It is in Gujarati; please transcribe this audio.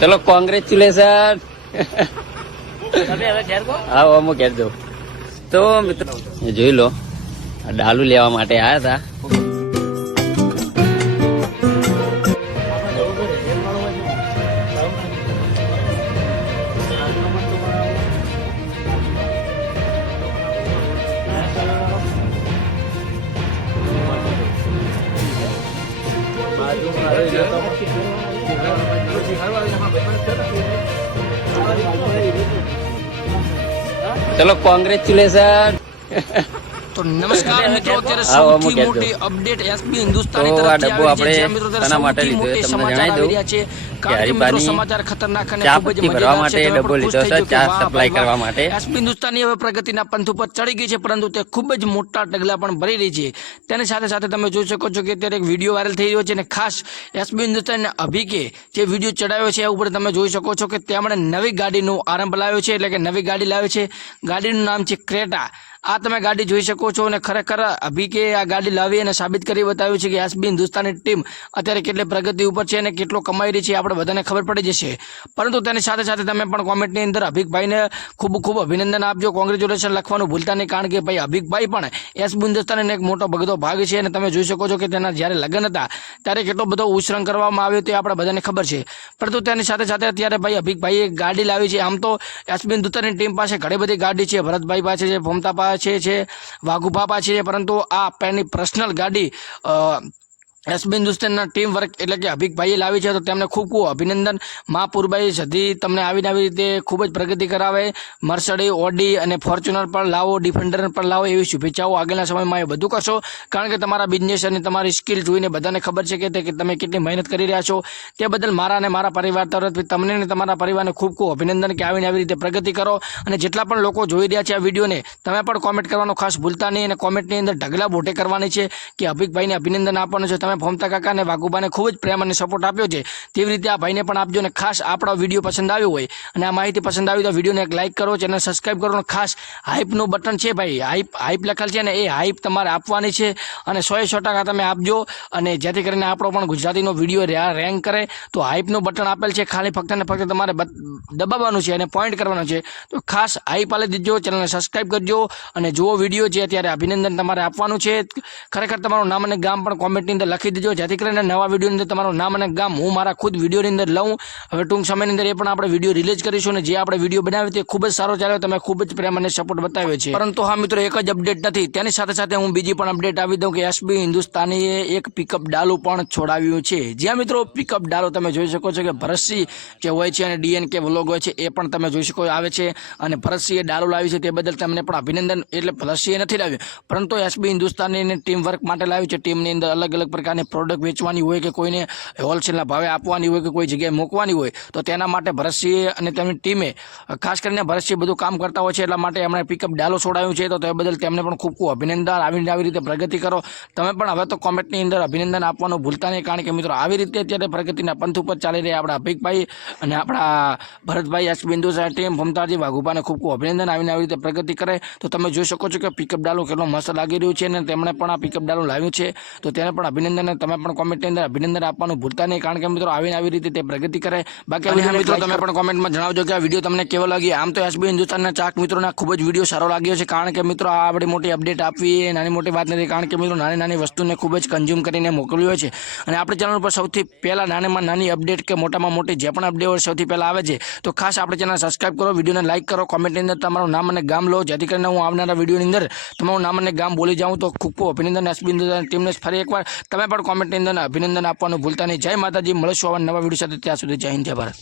ચલો કોંગ્રેચ્યુલેશન હા હવે ઘેર ઘેર તો મિત્રો જોઈ લો ડાલુ લેવા માટે આવ્યા હતા ચલો કોંગ્રેચ્યુલેશન તો નમસ્કાર મિત્રો અત્યારે સૌથી મોટી અપડેટ એસબી હિન્દુસ્તાની તરફથી આવી છે. મિત્રો અત્યારે માટે લીધો તમને સમાચાર જણાવી આવી દઉં. રહ્યા છે. કે કારણ કે મિત્રો હરિભાની સમાચાર ખતરનાક અને ખૂબ જ ભરવા માટે ડબ્બો લીધો છે ચા જાઓ કે વાહ, સપ્લાય કરવા માટે. એસબી હિન્દુસ્તાની હવે પ્રગતિના પંથ ઉપર ચડી ગઈ છે પરંતુ તે ખૂબ જ મોટા ડગલા પણ ભરી રહી છે. તેની સાથે સાથે તમે જોઈ શકો છો કે અત્યારે એક વીડિયો વાયરલ થઈ રહ્યો છે અને ખાસ એસબી હિન્દુસ્તાનના અભિકે જે વીડિયો ચડાવ્યો છે એ ઉપર તમે જોઈ શકો છો કે તેમણે નવી ગાડીનો આરંભ લાવ્યો છે એટલે કે નવી ગાડી લાવ્યો છે. ગાડીનું નામ છે ક્રેટા. આ તમે ગાડી જોઈ શકો છો અને ખરેખર અભિકે આ ગાડી લાવી અને સાબિત કરી બતાવ્યું છે કે એસબી હિન્દુસ્તાની ટીમ અત્યારે કેટલી પ્રગતિ ઉપર છે અને કેટલો કમાઈ રહી છે આપણે બધાને ખબર પડી જશે. પરંતુ તેની સાથે સાથે તમે પણ કોમેન્ટની અંદર અભિકભાઈને ખૂબ ખૂબ અભિનંદન આપજો. કોંગ્રેચ્યુલેશન લખવાનું ભૂલતા નહીં કારણ કે ભાઈ અભિકભાઈ પણ એસબી હિન્દુસ્તાનીનો એક મોટો ભગતો ભાગ છે અને તમે જોઈ શકો છો કે તેના જ્યારે લગ્ન હતા ત્યારે કેટલો બધો ઉછરણ કરવામાં આવ્યો તે આપણે બધાને ખબર છે. પરંતુ તેની સાથે સાથે અત્યારે ભાઈ અભિકભાઈએ ગાડી લાવી છે. આમ તો એસબી હિન્દુસ્તાની ટીમ પાસે ઘણી બધી ગાડી છે. ભરતભાઈ પાસે છે ફોમતા પાસે છે વાઘુભા પાસે છે પરંતુ આ પેની પર્સનલ ગાડી એસબી હિન્દુસ્તાનના ટીમ વર્ક એટલે કે અભિકભાઈએ લાવી છે, તો તેમને ખૂબ ખૂબ અભિનંદન. મહાપુરભાઈ સધી તમને આવીને આવી રીતે ખૂબ જ પ્રગતિ કરાવે. મર્સડી ઓડી અને ફોર્ચ્યુનર પણ લાવો, ડિફેન્ડર પણ લાવો એવી શુભેચ્છાઓ આગળના સમયમાં એ બધું કરશો. કારણ કે તમારા બિઝનેસ અને તમારી સ્કિલ જોઈને બધાને ખબર છે કે તમે કેટલી મહેનત કરી રહ્યા છો. તે બદલ મારા અને મારા પરિવાર તરફથી તમને અને તમારા પરિવારને ખૂબ ખૂબ અભિનંદન કે આવીને આવી રીતે પ્રગતિ કરો. અને જેટલા પણ લોકો જોઈ રહ્યા છે આ વિડીયોને, તમે પણ કોમેન્ટ કરવાનો ખાસ ભૂલતા નહીં અને કોમેન્ટની અંદર ઢગલા બોટે કરવાની છે કે અભિકભાઈને અભિનંદન આપવાનું છે. તમે ફોમતા કાકા અને વાઘુબાને ખૂબ જ પ્રેમ અને સપોર્ટ આપ્યો છે. તેવી રીતે આ ભાઈને પણ આપજો અને ખાસ આપણો વીડિયો પસંદ આવ્યો હોય અને આ માહિતી પસંદ આવી તો વિડીયોને એક લાઇક કરો ચેનલ સબસ્ક્રાઇબ કરો અને ખાસ હાઇપનું બટન છે ભાઈ. હાઇપ હાઇપ લખેલ છે ને એ હાઇપ તમારે આપવાની છે અને સો સો ટકા તમે આપજો અને જેથી કરીને આપણો પણ ગુજરાતીનો વીડિયો રેન્ક કરે. તો હાઇપનું બટન આપેલ છે, ખાલી ફક્ત ને ફક્ત તમારે દબાવવાનું છે અને પોઈન્ટ કરવાનો છે. તો ખાસ હાઇપ આલી દીજો ચેનલને સબસ્ક્રાઇબ કરજો અને જુઓ વીડિયો છે અત્યારે અભિનંદન તમારે આપવાનું છે. ખરેખર તમારું નામ અને ગામ પણ કોમેન્ટની અંદર લખી દેજો. જેથી કરીને નવા વિડીયોની અંદર તમારું નામ અને ગામ હું મારા ખુદ વિડીયોની અંદર લઉં. હવે ટૂંક સમયની અંદર એ પણ આપણે વીડિયો રિલીઝ કરીશું અને જે આપણે વીડિયો બનાવ્યો તે ખૂબ જ સારો ચાલ્યો તમે ખૂબ જ પ્રેમ અને સપોર્ટ બતાવ્યો છે. પરંતુ હા મિત્રો, એક જ અપડેટ નથી. તેની સાથે સાથે હું બીજી પણ અપડેટ આવી દઉં કે એસબી હિન્દુસ્તાનીએ એક પિકઅપ ડાલું પણ છોડાવ્યું છે. જ્યાં મિત્રો પિકઅપ ડાલો તમે જોઈ શકો છો કે ભરતસિંહ જે હોય છે અને ડીએનકે વ્લોગ હોય છે એ પણ તમે જોઈ શકો આવે છે. અને ભરતસિંહે ડાલો લાવી છે તે બદલ તમને પણ અભિનંદન. એટલે ભરતસિંહે નથી લાવ્યું. પરંતુ એસબી હિન્દુસ્તાનીને ટીમ વર્ક માટે લાવ્યું છે. ટીમની અંદર અલગ અલગ પ્રકારની પ્રોડક્ટ વેચવાની હોય કે કોઈને હોલસેલના ભાવે આપવાની હોય કે કોઈ જગ્યાએ મૂકવાની હોય, તો તેના માટે ભરતસિંહે અને તેમની ટીમે, ખાસ કરીને ભરતસિંહ બધું કામ કરતા હોય છે, એટલા માટે એમણે પિકઅપ ડાલો છોડાવ્યું છે, તો તે બદલ તેમને પણ ખૂબ ખૂબ અભિનંદન. આવીને આવી રીતે પ્રગતિ કરો. તમે પણ હવે તો કોમેન્ટની અંદર અભિનંદન આપવાનું ભૂલતા નહીં, કારણ કે મિત્રો આવી રીતે અત્યારે પ્રગતિના પંથ ઉપર ચાલી રહ્યા આપણા અભિકભાઈ અને આપણા ભરતભાઈ, એસ બિંદુ સાહેબ, ટીમ ભમતાજી, વાઘુભાને ખૂબ ખૂબ અભિનંદન. આવીને આવી રીતે પ્રગતિ કરે, તો તમે જોઈ શકો છો કે પિકઅપ ડાલો કેટલો મસ્ત લાગી રહ્યું છે, અને તેમણે પણ આ પિકઅપ ડાલો લાવ્યું છે, તો તેને પણ અભિનંદન અને તમે પણ કોમેન્ટની અંદર અભિનંદન આપવાનું ભૂલતા નહીં કારણ કે મિત્રો આવીને આવી રીતે તે પ્રગતિ કરે. બાકી મિત્રો તમે પણ કોમેન્ટમાં જણાવજો કે આ વીડિયો તમને કેવો લાગી આમ તો એસબી હિન્દુસ્તાનના ચાક મિત્રોના ખૂબ જ વીડિયો સારો લાગ્યો છે કારણ કે મિત્રો આ આપણી મોટી અપડેટ આપવી એ નાની મોટી વાત નથી કારણ કે મિત્રો નાની નાની વસ્તુને ખૂબ જ કન્ઝ્યુમ કરીને મોકલવી હોય છે. અને આપણી ચેનલ પર સૌથી પહેલાં નાનામાં નાની અપડેટ કે મોટામાં મોટી જે પણ અપડેટ હોય સૌથી પહેલાં આવે છે તો ખાસ આપણે ચેનલ સબસ્ક્રાઈબ કરો વિડીયોને લાઇક કરો કોમેન્ટની અંદર તમારું નામ અને ગામ લો જેથી કરીને હું આવનારા વિડીયોની અંદર તમારું નામ અને ગામ બોલી જાઉં તો ખૂબ ખૂબ અભિનંદન. એસબી ટીમને ફરી એકવાર તમે પણ કોમેન્ટની અંદર અભિનંદન આપવાનું ભૂલતા નહીં. જય માતાજી. મળશું આવા નવા વીડિયો સાથે. ત્યાં સુધી જય હિન્દ, જય ભારત.